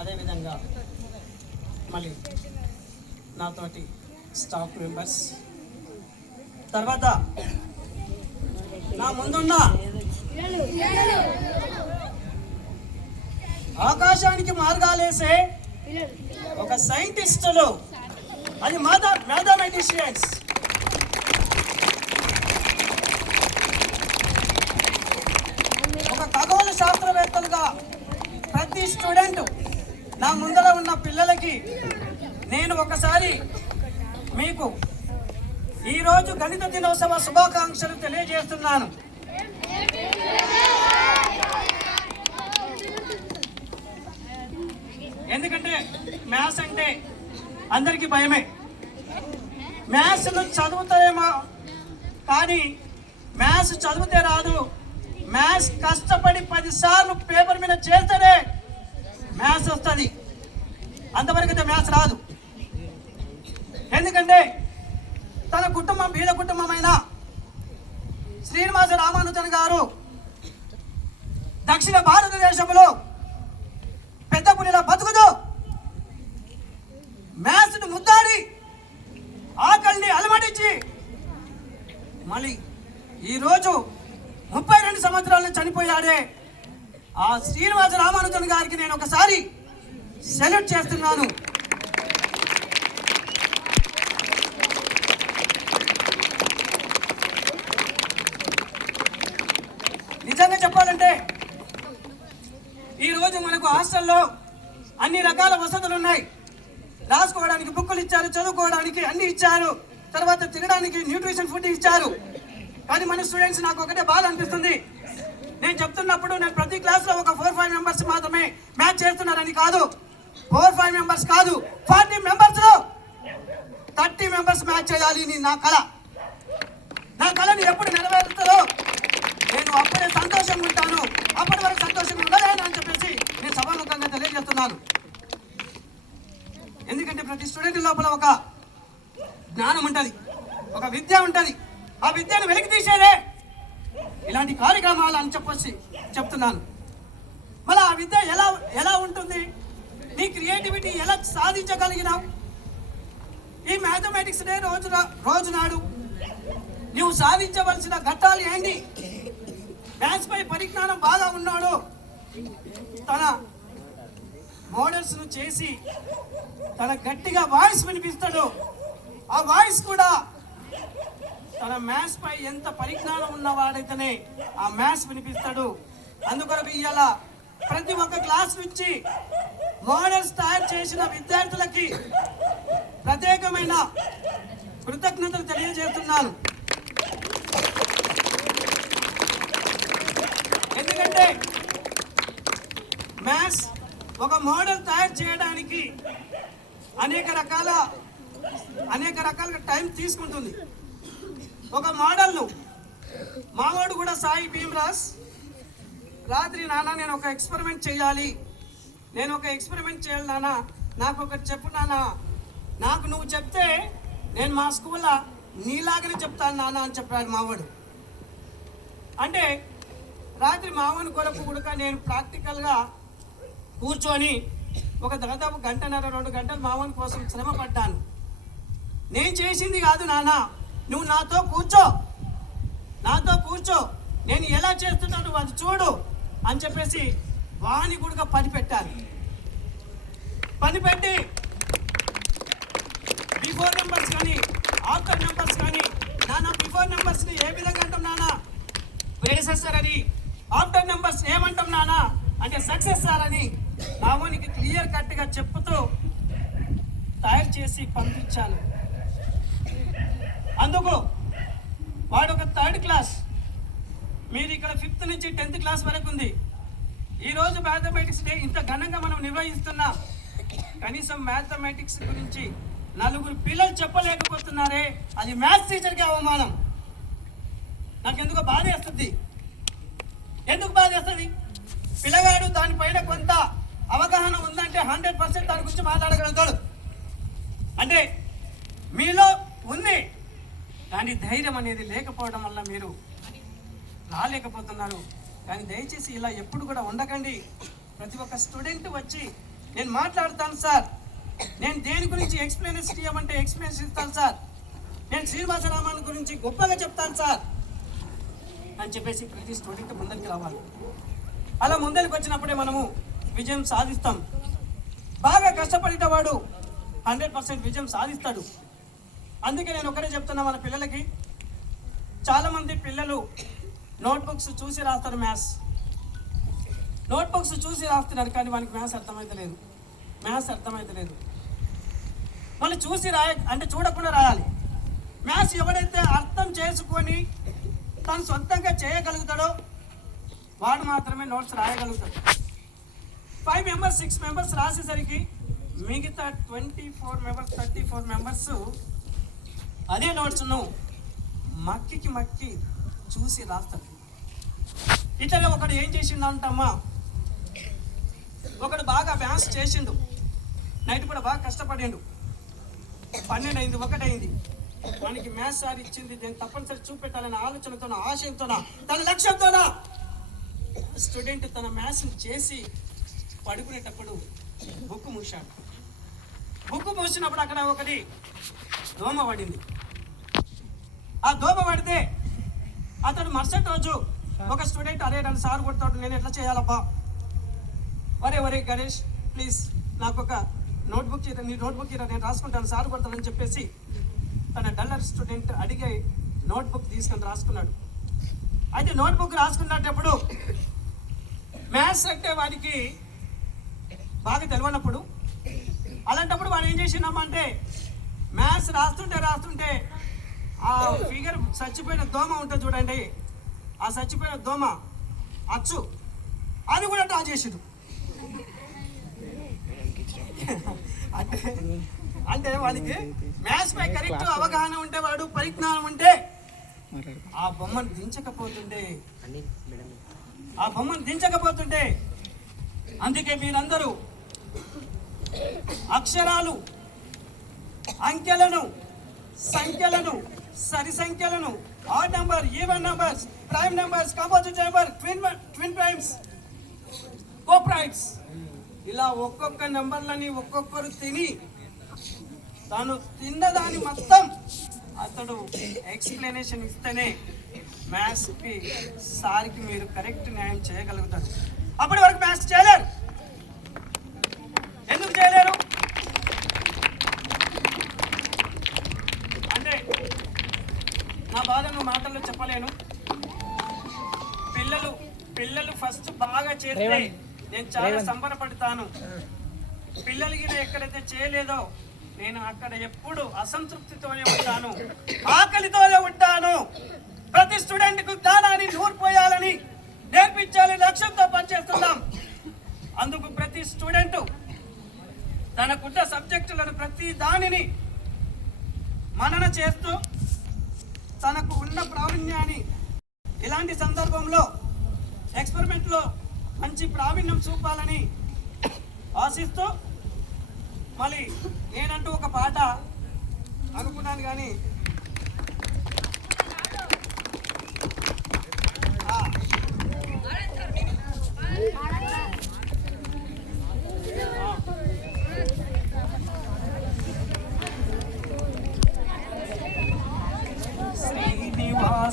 అదేవిధంగా మళ్ళీ నాతోటి స్టాఫ్ మెంబర్స్, తర్వాత నా ముందున్న ఆకాశానికి మార్గాలేసే ఒక సైంటిస్టులు, అది మ్యాథమెటిషియన్స్. ఒక ఖగోళ శాస్త్రవేత్తలుగా ప్రతి స్టూడెంట్ నా ముందర ఉన్న పిల్లలకి నేను ఒకసారి మీకు ఈరోజు గణిత దినోత్సవ శుభాకాంక్షలు తెలియజేస్తున్నాను. ఎందుకంటే మ్యాథ్స్ అంటే అందరికీ భయమే. మ్యాథ్స్ను చదువుతాయేమో కానీ మ్యాథ్స్ చదివితే రాదు. మ్యాథ్స్ కష్టపడి 10 సార్లు పేపర్ మీద చేస్తేనే మ్యాథ్స్ వస్తుంది, అంతవరకు అయితే మ్యాథ్స్ రాదు. ఎందుకంటే తన కుటుంబం బీద కుటుంబమైన శ్రీనివాస రామానుజన్ గారు దక్షిణ భారతదేశంలో పెద్ద పులిలా బతుకుతూ మ్యాథ్స్ను ముద్దాడి ఆకలిని అలమటించి మళ్ళీ ఈరోజు 32 సంవత్సరాలు చనిపోయాడే ఆ శ్రీనివాస రామానుజన్ గారికి నేను ఒకసారి సెల్యూట్ చేస్తున్నాను. నిజంగా చెప్పాలంటే ఈరోజు మనకు హాస్టల్లో అన్ని రకాల వసతులు ఉన్నాయి. రాసుకోవడానికి బుక్కులు ఇచ్చారు, చదువుకోవడానికి అన్ని ఇచ్చారు, తర్వాత తినడానికి న్యూట్రిషన్ ఫుడ్ ఇచ్చారు. కానీ మన స్టూడెంట్స్ నాకు ఒకటే బాధ అనిపిస్తుంది. నేను చెప్తున్నప్పుడు నేను ప్రతి క్లాస్లో ఒక 4-5 మెంబర్స్ మాత్రమే మ్యాచ్ చేస్తున్నారని కాదు, 4-5 మెంబర్స్ కాదు, 40 మెంబర్స్లో 30 మెంబర్స్ మ్యాచ్ చేయాలి. నా కళని ఎప్పుడు నెరవేరుతుందో నేను అప్పుడే సంతోషంగా ఉంటాను. అప్పటి వరకు సంతోషంగా ఉండలేను అని చెప్పేసి నేను సభాముఖంగా తెలియజేస్తున్నాను. ఎందుకంటే ప్రతి స్టూడెంట్ లోపల ఒక జ్ఞానం ఉంటుంది, ఒక విద్య ఉంటుంది. ఆ విద్యను వెలికి తీసేదే ఇలాంటి కార్యక్రమాలు అని చెప్పేసి చెప్తున్నాను. మళ్ళీ ఆ విద్య ఎలా ఉంటుంది, నీ క్రియేటివిటీ ఎలా సాధించగలిగినావు, ఈ మ్యాథమెటిక్స్ డే రోజు నాడు నువ్వు సాధించవలసిన ఘట్టాలు ఏంటి. మ్యాథ్స్ పై పరిజ్ఞానం బాగా ఉన్నాడు, తన మోడల్స్ను చేసి తన గట్టిగా వాయిస్ వినిపిస్తాడు. ఆ వాయిస్ కూడా తన మ్యాథ్స్ పై ఎంత పరిజ్ఞానం ఉన్నవాడైతేనే ఆ మ్యాథ్స్ వినిపిస్తాడు. అందుకొరకు ఇవాళ ప్రతి ఒక్క క్లాస్ నుంచి మోడల్స్ తయారు చేసిన విద్యార్థులకి ప్రత్యేకమైన కృతజ్ఞతలు తెలియజేస్తున్నాను. ఎందుకంటే మ్యాథ్స్ ఒక మోడల్ తయారు చేయడానికి అనేక రకాలుగా టైం తీసుకుంటుంది. ఒక మోడల్ను మావాడు కూడా సాయి భీమ్రాజ్ రాత్రి, నాన్న నేను ఒక ఎక్స్పెరిమెంట్ చేయాలి నాన్న, నాకు ఒకటి చెప్పు నాన్న, నాకు నువ్వు చెప్తే నేను మా స్కూల్లో నీలాగనే చెప్తాను నాన్న అని చెప్పాడు మావాడు. అంటే రాత్రి మావాని కొరకు కూడా నేను ప్రాక్టికల్గా కూర్చొని ఒక దాదాపు 1.5-2 గంటలు మావాని కోసం శ్రమ పడ్డాను. నేను చేసింది కాదు నాన్న, నువ్వు నాతో కూర్చో, నేను ఎలా చేస్తున్నాను అది చూడు అని చెప్పేసి వాని కూడా పని పెట్టి బిఫోర్ నెంబర్స్ కానీ ఆఫ్టర్ నెంబర్స్ కానీ, నాన్న బిఫోర్ నెంబర్స్ని ఏ విధంగా అంటాం నాన్న, ప్రెడిసెసర్ అని, ఆఫ్టర్ నెంబర్స్ ఏమంటాం నాన్న అంటే సక్సెసర్ అని మామూనికి క్లియర్ కట్గా చెప్పుతూ తయారు చేసి పంపించాను. అందుకు వాడు ఒక 3rd క్లాస్, మీరు ఇక్కడ 5th నుంచి 10th క్లాస్ వరకు ఉంది. ఈరోజు మ్యాథమెటిక్స్ డే ఇంత ఘనంగా మనం నిర్వహిస్తున్నా, కనీసం మ్యాథమెటిక్స్ గురించి 4 పిల్లలు చెప్పలేకపోతున్నారే, అది మ్యాథ్స్ టీచర్కి అవమానం. నాకెందుకో బాధ వేస్తుంది. ఎందుకు బాధ వేస్తుంది? పిల్లగాడు దానిపైన కొంత అవగాహన ఉందంటే 100% దాని గురించి మాట్లాడగలుగుతాడు. అంటే మీలో ఉంది, కానీ ధైర్యం అనేది లేకపోవడం వల్ల మీరు రాలేకపోతున్నారు. కానీ దయచేసి ఇలా ఎప్పుడు కూడా ఉండకండి. ప్రతి ఒక్క స్టూడెంట్ వచ్చి నేను మాట్లాడతాను సార్, నేను దేని గురించి ఎక్స్ప్లెనేషన్ ఇవ్వమంటే ఎక్స్ప్లెనేషన్ ఇస్తాను సార్, నేను శ్రీనివాసరామన్ గురించి గొప్పగా చెప్తాను సార్ అని చెప్పేసి ప్రతి స్టూడెంట్ ముందరికి రావాలి. అలా ముందరికి వచ్చినప్పుడే మనము విజయం సాధిస్తాం. బాగా కష్టపడేటవాడు 100% విజయం సాధిస్తాడు. అందుకే నేను ఒకటే చెప్తున్నా మన పిల్లలకి, చాలామంది పిల్లలు నోట్బుక్స్ చూసి రాస్తారు, నోట్బుక్స్ చూసి రాస్తున్నారు, కానీ వానికి మ్యాథ్స్ అర్థమైతలేదు. మళ్ళీ చూసి అంటే చూడకుండా రాయాలి. మ్యాథ్స్ ఎవడైతే అర్థం చేసుకొని తను సొంతంగా చేయగలుగుతాడో వాడు మాత్రమే నోట్స్ రాయగలుగుతాడు. 5 మెంబర్స్ 6 మెంబర్స్ రాసేసరికి మిగతా 24 మెంబర్స్ 34 మెంబర్స్ అదే నోట్స్ను మక్కి చూసి రాస్తాడు. ఇట్లనే ఒకడు ఏం చేసిండు అంటమ్మా, ఒకడు బాగా మ్యాథ్స్ చేసిండు, నైట్ కూడా బాగా కష్టపడిండు, 12 అయింది 1 అయింది, మనకి మ్యాథ్స్ సార్ ఇచ్చింది నేను తప్పనిసరి చూపెట్టాలనే ఆలోచనతో ఆశయంతో తన లక్ష్యంతో స్టూడెంట్ తన మ్యాథ్స్ చేసి పడుకునేటప్పుడు బుక్ మూసాడు. బుక్ మూసినప్పుడు అక్కడ ఒకటి దోమ పడింది. ఆ దోమ పడితే అతడు మరుసటి రోజు ఒక స్టూడెంట్, అరే నన్ను సార్ కొడతాడు, నేను ఎట్లా చేయాలబ్బా, ఒరే గణేష్ ప్లీజ్ నాకు ఒక నోట్బుక్ నీ నోట్బుక్ నేను రాసుకుంటాను, సార్ కొడతానని చెప్పేసి తన డల్లర్ స్టూడెంట్ అడిగి నోట్బుక్ తీసుకొని రాసుకున్నాడు. అయితే నోట్బుక్ రాసుకున్నప్పుడు మ్యాథ్స్ అంటే వాడికి బాగా తెలియనప్పుడు, అలాంటప్పుడు వాడు ఏం చేసినామంటే మ్యాథ్స్ రాస్తుంటే ఆ ఫిగర్ చచ్చిపోయిన దోమ ఉంటుంది చూడండి, ఆ చచ్చిపోయిన దోమ అచ్చు అది కూడా డ్రా చేసిడు. అంటే వాడికి మ్యాథ్స్ పై కరెక్ట్ అవగాహన ఉంటే, వాడు పరిజ్ఞానం ఉంటే ఆ బొమ్మను దించకపోతుంటే అందుకే మీరందరూ అక్షరాలు, అంకెలను, సంఖ్యలను, సరి సంఖ్యలను, odd number, even numbers, prime numbers, composite number, twin primes, co primes, ఇలా ఒక్కొక్క నెంబర్లని ఒక్కొక్కరు తిని తాను తిన్నదాని మొత్తం అతడు ఎక్స్ప్లెనేషన్ ఇస్తేనే మ్యాథ్స్కి సార్కి మీరు కరెక్ట్ న్యాయం చేయగలుగుతారు. అప్పటి వరకు మ్యాథ్స్ చేయలేరు. ఎందుకు చేయలేరు అంటే నా బాధను మాటల్లో చెప్పలేను. పిల్లలు ఫస్ట్ బాగా చేస్తే నేను చాలా సంబరపడతాను. పిల్లలకి ఎక్కడైతే చేయలేదో నేను అక్కడ ఎప్పుడు అసంతృప్తితోనే ఉంటాను, ఆకలితోనే ఉంటాను. ప్రతి స్టూడెంట్ కు జ్ఞానాన్ని నూరిపోయాలని నేర్పించాలి లక్ష్యంతో పనిచేస్తున్నాం. అందుకు ప్రతి స్టూడెంట్ తనకున్న సబ్జెక్టులను ప్రతి దానిని మనన చేస్తూ తనకు ఉన్న ప్రావీణ్యాన్ని ఇలాంటి సందర్భంలో ఎక్స్పెరిమెంట్లో మంచి ప్రావీణ్యం చూపాలని ఆశిస్తూ, మళ్ళీ నేనంటూ ఒక పాట అనుకున్నాను కానీ